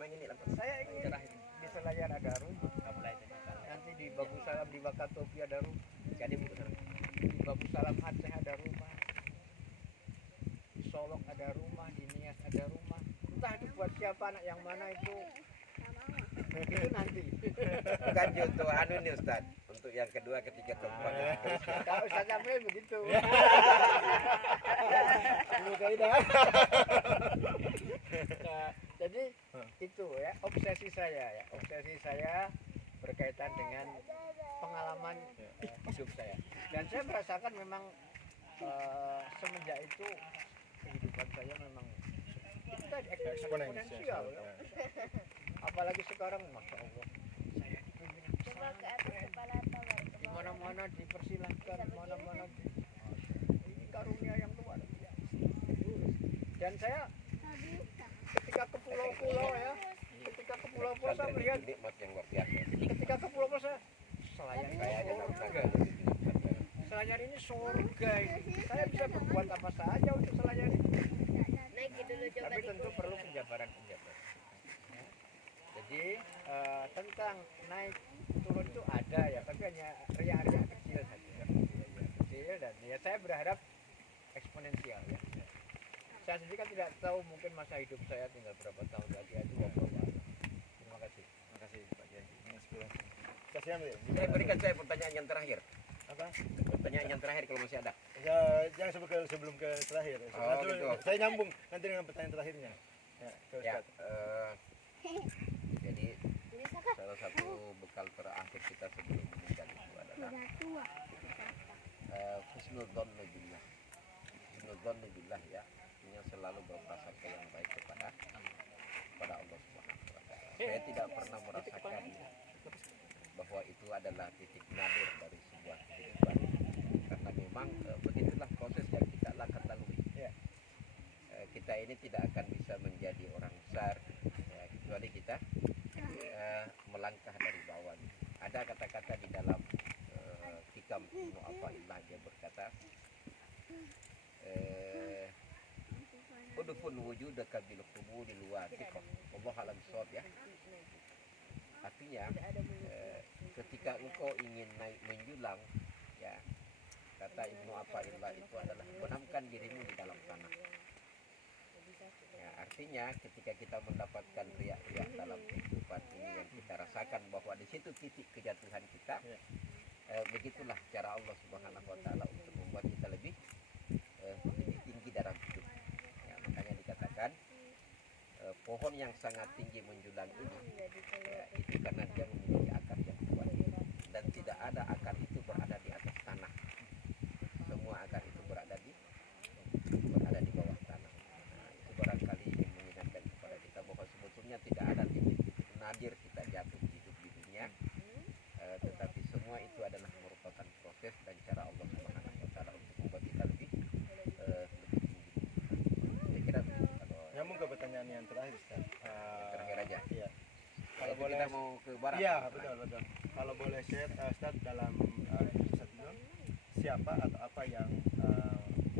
Saya ingin di Selayar ada rumah. Nanti di Babu Salam di Wakatobi ada rumah. Di Babu Salam Aceh ada rumah. Di Solok ada rumah, di Nias ada rumah. Entah itu buat siapa, anak yang mana itu nanti. Bukan untuk anu nih Ustaz, untuk yang kedua, ketiga, keempat. Kalau Ustaz Amri begitu. Nah, jadi itu ya obsesi saya berkaitan dengan pengalaman hidup saya. Dan saya merasakan memang semenjak itu kehidupan saya memang eksponensial ya. Apalagi sekarang, masya Allah, saya di pimpinan pesantren, di mana-mana dipersilahkan, mana-mana ini karunia yang luar biasa. Dan saya ketika ke pulau-pulau ya, ketika ke pulau-pulau saya melihat, ketika ke pulau-pulau saya Selayar ini surga ini. Saya bisa berbuat apa saja untuk Selayar ini. Tapi tentu perlu penjabaran-penjabaran. Jadi tentang naik turun itu ada ya, tapi hanya riak-riak kecil saja. Kecil dan ya saya berharap eksponensial ya. Saya sendiri kan tidak tahu, mungkin masa hidup saya tinggal berapa tahun lagi aja. Terima kasih. Terima kasih Pak Kiai. Inspirasi. Kasih Amri. Saya berikan saya pertanyaan yang terakhir. Apa? Pertanyaan yang terakhir kalau masih ada. Ya, jangan sebelum ke terakhir. Gitu. Saya nyambung nanti dengan pertanyaan terakhirnya. Ya, jadi salah satu bekal terakhir kita sebelum meninggal itu adalah husnudzon billah. Husnudzon billah ya, yang selalu berprasangka yang baik kepada Allah Subhanahu wa taala. Saya tidak pernah merasakan bahwa itu adalah titik nadir dari sebuah kehidupan, karena memang begitulah proses yang kita akan lalui. Kita ini tidak akan bisa menjadi orang besar ya, kecuali kita melangkah dari bawah. Ada kata-kata di dalam hikam Ibnu Athaillah, dia berkata udfun wujudaka bil quburi luwatiqah wallahu alam shawab ya. Artinya ketika engkau ingin naik menjulang ya, kata Ibnu Athaillah itu adalah benamkan dirimu di dalam tanah ya. Artinya ketika kita mendapatkan riak-riak dalam kehidupan ini yang kita rasakan bahwa di situ titik kejatuhan kita, begitulah cara Allah Subhanahu wa taala untuk membuat kita lebih tinggi dalam hidup ya. Makanya dikatakan pohon yang sangat tinggi menjulang ini ya, itu karena dia memiliki akar yang kuat, dan tidak ada akar itu berada di atas tanah. Semua akar itu berada di bawah tanah. Nah, itu barangkali ingin mengingatkan kepada kita bahwa sebetulnya tidak ada titik-titik nadir kita jatuh hidup di dunia, tetapi semua itu adalah merupakan proses dan cara Allah Subhanahu wa taala untuk membuat kita lebih tinggi. Saya kira nyambung ke pertanyaan yang terakhir Ustaz. Terakhir aja. Iya. Kalau boleh kita mau ke barat. Iya, betul. Kalau boleh share Ustaz dalam episode itu, siapa atau apa yang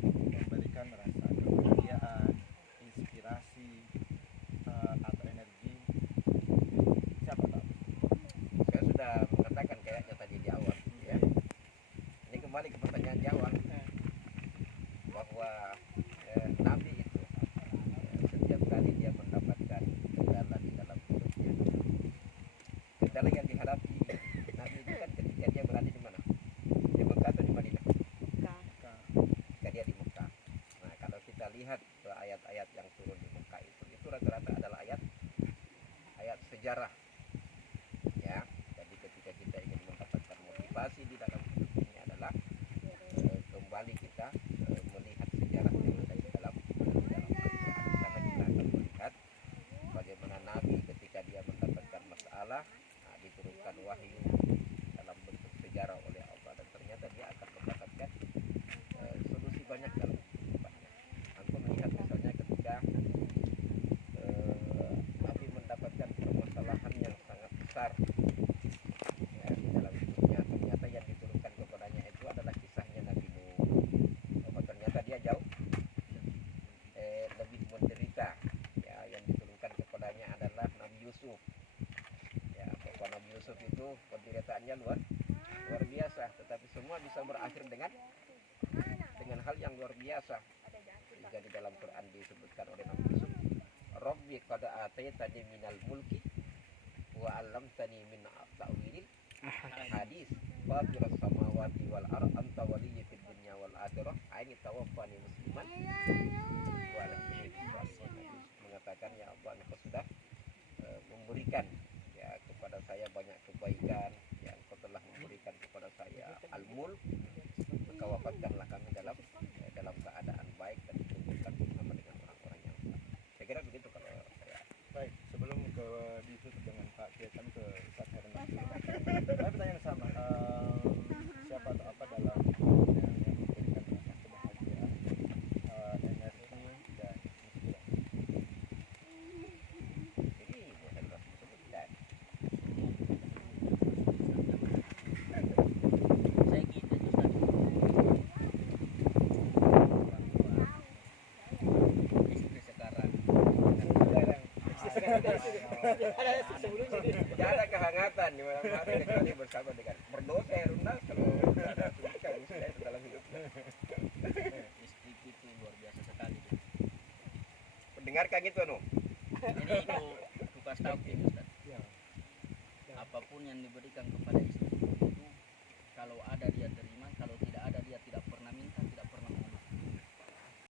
memberikan rasa kebahagiaan, inspirasi atau energi, siapa tahu? Saya sudah mengatakan kayaknya tadi di awal ya. Ini kembali ke pertanyaan di awal bahwa Nabi itu setiap kali dia mendapatkan kendala di dalam hidupnya, kendala yang dihadapi Nabi itu kan ketika dia berada di mana? Di Mekah atau di Madinah? Ketika dia di Mekah. Nah, kalau kita lihat ayat-ayat yang turun di Mekah itu rata-rata adalah ayat sejarah ya. Jadi ketika kita ingin mendapatkan motivasi di dalam hidup ini adalah kembali kita melihat sejarah yang ada di dalam Al-Quran. Karena kita akan melihat bagaimana Nabi ketika dia mendapatkan masalah, diturunkan wahyu dalam bentuk sejarah oleh Allah, dan ternyata dia akan mendapatkan solusi banyak dalam kehidupannya. Antum melihat misalnya ketika Nabi mendapatkan permasalahan yang sangat besar ya, di dalam hidupnya, ternyata yang diturunkan kepadanya itu adalah kisahnya Nabi Nuh. Bahwa ternyata dia jauh lebih menderita ya. Yang diturunkan kepadanya adalah Nabi penderitaannya luar biasa, tetapi semua bisa berakhir dengan hal yang luar biasa. Hingga di dalam Quran disebutkan oleh Nabi Yusuf, Rabbi qad ataitani minal mulki wa 'allamtani min ta'wilil hadis fatiras samawati wal ardh anta waliyyi fid dunya wal akhirah aini tawaffani musliman wa alhamdulillah. Mengatakan, ya Allah, Engkau sudah memberikan ya kepada saya banyak kebaikan, yang Engkau telah memberikan kepada saya al-mulk, maka wafatkanlah kami dalam keadaan baik dan dikumpulkan bersama dengan orang-orang yang saleh. Saya kira begitu kalau saya. Baik, sebelum ditutup dengan Pak Kiai, kami ke Ustaz Herman. Saya pertanyaan sama, siapa atau apa dalam yang memberikan rasa kebahagiaan, energi dan inspirasi? Ini bukan Rasul sebutkan. Saya gitu Ustaz. Istri sekarang. Tidak ada kehangatan di malam hari kecuali bersama dengan berdosa ya Runda, kalau ada tunjukkan saya dalam hidupnya. Istri itu luar biasa sekali. Mendengarkan itu anu. Ini aku kasih tahu ke Ustaz.